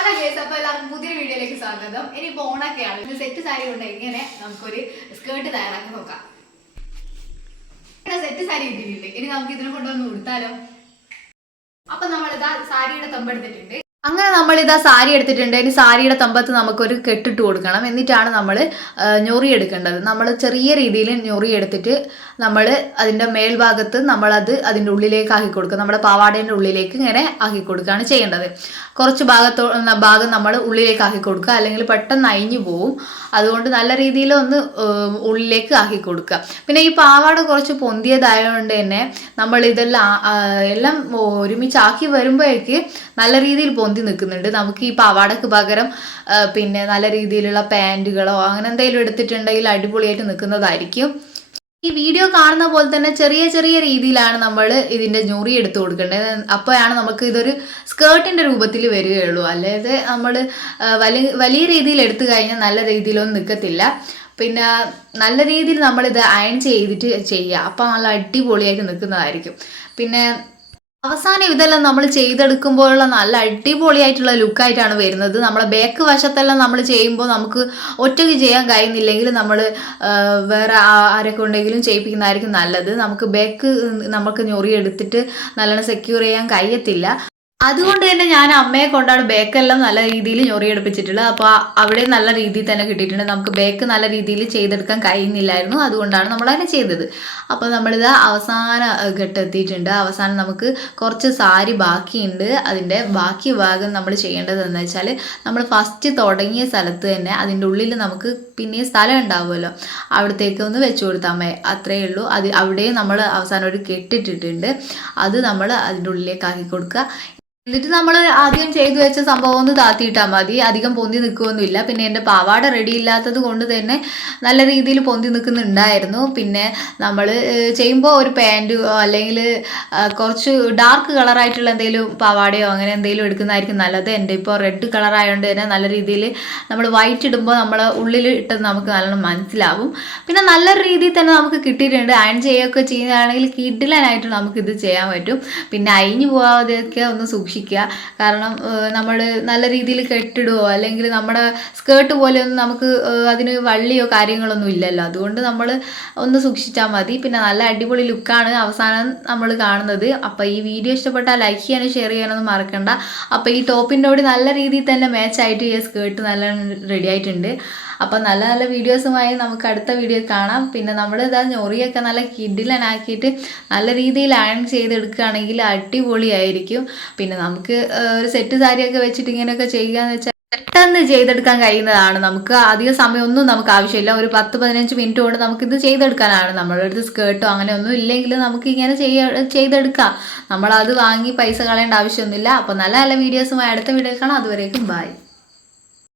Hello guys, അപ്പോൾ എല്ലാവർക്കും പുതിയൊരു വീഡിയോയിലേക്ക് സ്വാഗതം. ഇനിയിപ്പോൾ ഓണൊക്കെയാണ്. ഇത് സെറ്റ് സാരി കൊണ്ട് എങ്ങനെ നമുക്കൊരു സ്കേർട്ട് തയ്യാറാക്കി നോക്കാം. സെറ്റ് സാരി കിട്ടിയിട്ടുണ്ട്. ഇനി നമുക്ക് ഇതിനെ കൊണ്ടുവന്ന് കൊടുത്താലോ. അപ്പൊ നമ്മളിതാ സാരിയുടെ തമ്പെടുത്തിട്ടുണ്ട്. അങ്ങനെ നമ്മളിതാ സാരി എടുത്തിട്ടുണ്ട്. ഇനി സാരിയുടെ തമ്പത്ത് നമുക്കൊരു കെട്ടിട്ട് കൊടുക്കണം. എന്നിട്ടാണ് നമ്മൾ ഞൊറി എടുക്കേണ്ടത്. നമ്മൾ ചെറിയ രീതിയിൽ ഞൊറി എടുത്തിട്ട് നമ്മൾ അതിൻ്റെ മേൽഭാഗത്ത് നമ്മളത് അതിൻ്റെ ഉള്ളിലേക്ക് ആക്കി കൊടുക്കുക. നമ്മുടെ പാവാടേൻ്റെ ഉള്ളിലേക്ക് ഇങ്ങനെ ആക്കി കൊടുക്കുകയാണ് ചെയ്യേണ്ടത്. കുറച്ച് ഭാഗം നമ്മൾ ഉള്ളിലേക്ക് ആക്കി കൊടുക്കുക, അല്ലെങ്കിൽ പെട്ടെന്ന് അയിഞ്ഞു പോവും. അതുകൊണ്ട് നല്ല രീതിയിൽ ഒന്ന് ഉള്ളിലേക്ക് ആക്കി കൊടുക്കുക. പിന്നെ ഈ പാവാട കുറച്ച് പൊന്തിയതായതുകൊണ്ട് തന്നെ നമ്മൾ എല്ലാം ഒരുമിച്ചാക്കി വരുമ്പോഴേക്ക് നല്ല രീതിയിൽ പൊന്തി നിൽക്കുന്നുണ്ട്. നമുക്ക് ഈ പാവാടക്ക് പകരം പിന്നെ നല്ല രീതിയിലുള്ള പാൻറ്റുകളോ അങ്ങനെ എന്തെങ്കിലും എടുത്തിട്ടുണ്ടെങ്കിൽ അടിപൊളിയായിട്ട് നിൽക്കുന്നതായിരിക്കും. ഈ വീഡിയോ കാണുന്ന പോലെ തന്നെ ചെറിയ ചെറിയ രീതിയിലാണ് നമ്മൾ ഇതിൻ്റെ ഞൊറി എടുത്ത് കൊടുക്കേണ്ടത്. അപ്പോഴാണ് നമുക്ക് ഇതൊരു സ്കേർട്ടിൻ്റെ രൂപത്തിൽ വരികയുള്ളൂ. അല്ലാതെ നമ്മൾ വലിയ രീതിയിൽ എടുത്തു കഴിഞ്ഞാൽ നല്ല രീതിയിലൊന്നും നിൽക്കത്തില്ല. പിന്നെ നല്ല രീതിയിൽ നമ്മളിത് അയൺ ചെയ്തിട്ട് ചെയ്യുക. അപ്പോൾ നല്ല അടിപൊളിയായിട്ട് നിൽക്കുന്നതായിരിക്കും. പിന്നെ അവസാനം ഇതെല്ലാം നമ്മൾ ചെയ്തെടുക്കുമ്പോഴുള്ള നല്ല അടിപൊളിയായിട്ടുള്ള ലുക്കായിട്ടാണ് വരുന്നത്. നമ്മളെ ബാക്ക് വശത്തെല്ലാം നമ്മൾ ചെയ്യുമ്പോൾ നമുക്ക് ഒറ്റയ്ക്ക് ചെയ്യാൻ കഴിയുന്നില്ലെങ്കിൽ നമ്മൾ വേറെ ആരൊക്കെ ഉണ്ടെങ്കിലും ചെയ്യിപ്പിക്കുന്നതായിരിക്കും നല്ലത്. നമുക്ക് നമുക്ക് ഞൊറി എടുത്തിട്ട് നല്ലോണം സെക്യൂർ ചെയ്യാൻ കഴിയത്തില്ല. അതുകൊണ്ട് തന്നെ ഞാൻ അമ്മയെ കൊണ്ടാണ് ബേക്കെല്ലാം നല്ല രീതിയിൽ ഞൊറിയെടുപ്പിച്ചിട്ടുള്ളത്. അപ്പോൾ അവിടെ നല്ല രീതിയിൽ തന്നെ കിട്ടിയിട്ടുണ്ട്. നമുക്ക് ബേക്ക് നല്ല രീതിയിൽ ചെയ്തെടുക്കാൻ കഴിയുന്നില്ലായിരുന്നു, അതുകൊണ്ടാണ് നമ്മളതിനെ ചെയ്തത്. അപ്പോൾ നമ്മളിത് അവസാന ഘട്ടെത്തിയിട്ടുണ്ട്. അവസാനം നമുക്ക് കുറച്ച് സാരി ബാക്കിയുണ്ട്. അതിൻ്റെ ബാക്കി ഭാഗം നമ്മൾ ചെയ്യേണ്ടത് എന്ന് വെച്ചാൽ നമ്മൾ ഫസ്റ്റ് തുടങ്ങിയ സ്ഥലത്ത് തന്നെ അതിൻ്റെ ഉള്ളിൽ നമുക്ക് പിന്നെ സ്ഥലം ഉണ്ടാവുമല്ലോ, അവിടത്തേക്ക് ഒന്ന് വെച്ച് കൊടുത്താൽ മതി. അത്രയേ ഉള്ളൂ. അവിടെയും നമ്മൾ അവസാനം ഒരു കെട്ടിട്ടിട്ടുണ്ട്. അത് നമ്മൾ അതിൻ്റെ ഉള്ളിലേക്ക് ആക്കി കൊടുക്കുക. എന്നിട്ട് നമ്മൾ ആദ്യം ചെയ്തു വെച്ച സംഭവം ഒന്ന് താത്തിയിട്ടാൽ മതി. അധികം പൊന്തി നിൽക്കുകയൊന്നുമില്ല. പിന്നെ എൻ്റെ പാവാട റെഡി ഇല്ലാത്തത് കൊണ്ട് തന്നെ നല്ല രീതിയിൽ പൊന്തി നിൽക്കുന്നുണ്ടായിരുന്നു. പിന്നെ നമ്മൾ ചെയ്യുമ്പോൾ ഒരു പാൻറ്റ് അല്ലെങ്കിൽ കുറച്ച് ഡാർക്ക് കളറായിട്ടുള്ള എന്തെങ്കിലും പാവാടയോ അങ്ങനെ എന്തെങ്കിലും എടുക്കുന്നതായിരിക്കും നല്ലത്. എൻ്റെ ഇപ്പോൾ റെഡ് കളറായതുകൊണ്ട് തന്നെ നല്ല രീതിയിൽ നമ്മൾ വൈറ്റ് ഇടുമ്പോൾ നമ്മൾ ഉള്ളിൽ ഇട്ടത് നമുക്ക് നല്ലോണം മനസ്സിലാവും. പിന്നെ നല്ലൊരു രീതിയിൽ തന്നെ നമുക്ക് കിട്ടിയിട്ടുണ്ട്. അയൺ ചെയ്യുകയൊക്കെ ചെയ്യുകയാണെങ്കിൽ കിഡിലനായിട്ട് നമുക്കിത് ചെയ്യാൻ പറ്റും. പിന്നെ അയിഞ്ഞു പോകാതെയൊക്കെ ഒന്ന് സൂക്ഷിക്കുക. കാരണം നമ്മൾ നല്ല രീതിയിൽ കെട്ടിടുകയോ അല്ലെങ്കിൽ നമ്മുടെ സ്കേർട്ട് പോലെയൊന്നും നമുക്ക് അതിന് വള്ളിയോ കാര്യങ്ങളൊന്നും ഇല്ലല്ലോ. അതുകൊണ്ട് നമ്മൾ ഒന്ന് സൂക്ഷിച്ചാൽ മതി. പിന്നെ നല്ല അടിപൊളി ലുക്കാണ് അവസാനം നമ്മൾ കാണുന്നത്. അപ്പോൾ ഈ വീഡിയോ ഇഷ്ടപ്പെട്ടാൽ ലൈക്ക് ചെയ്യാനും ഷെയർ ചെയ്യാനൊന്നും മറക്കണ്ട. അപ്പോൾ ഈ ടോപ്പിൻ്റെ കൂടി നല്ല രീതിയിൽ തന്നെ മാച്ചായിട്ട് ഈ സ്കേർട്ട് നല്ല റെഡി ആയിട്ടുണ്ട്. അപ്പോൾ നല്ല നല്ല വീഡിയോസുമായി നമുക്ക് അടുത്ത വീഡിയോ കാണാം. പിന്നെ നമ്മൾ ഞൊറിയൊക്കെ നല്ല കിഡിലനാക്കിയിട്ട് നല്ല രീതിയിൽ അയൺ ചെയ്തെടുക്കുകയാണെങ്കിൽ അടിപൊളിയായിരിക്കും. പിന്നെ നമുക്ക് ഒരു സെറ്റ് സാരിയൊക്കെ വെച്ചിട്ട് ഇങ്ങനെയൊക്കെ ചെയ്യുകയെന്ന് വെച്ചാൽ പെട്ടെന്ന് ചെയ്തെടുക്കാൻ കഴിയുന്നതാണ്. നമുക്ക് അധിക സമയമൊന്നും നമുക്ക് ആവശ്യമില്ല. ഒരു 10-15 മിനിറ്റ് കൊണ്ട് നമുക്കിത് ചെയ്തെടുക്കാനാണ്. നമ്മളുടെ അടുത്ത് സ്കേർട്ടോ അങ്ങനെ ഒന്നും ഇല്ലെങ്കിൽ നമുക്ക് ഇങ്ങനെ ചെയ്തെടുക്കാം. നമ്മളത് വാങ്ങി പൈസ കളയേണ്ട ആവശ്യമൊന്നുമില്ല. അപ്പോൾ നല്ല നല്ല വീഡിയോസുമായി അടുത്ത വീഡിയോ കാണാം. അതുവരേക്കും ബൈ.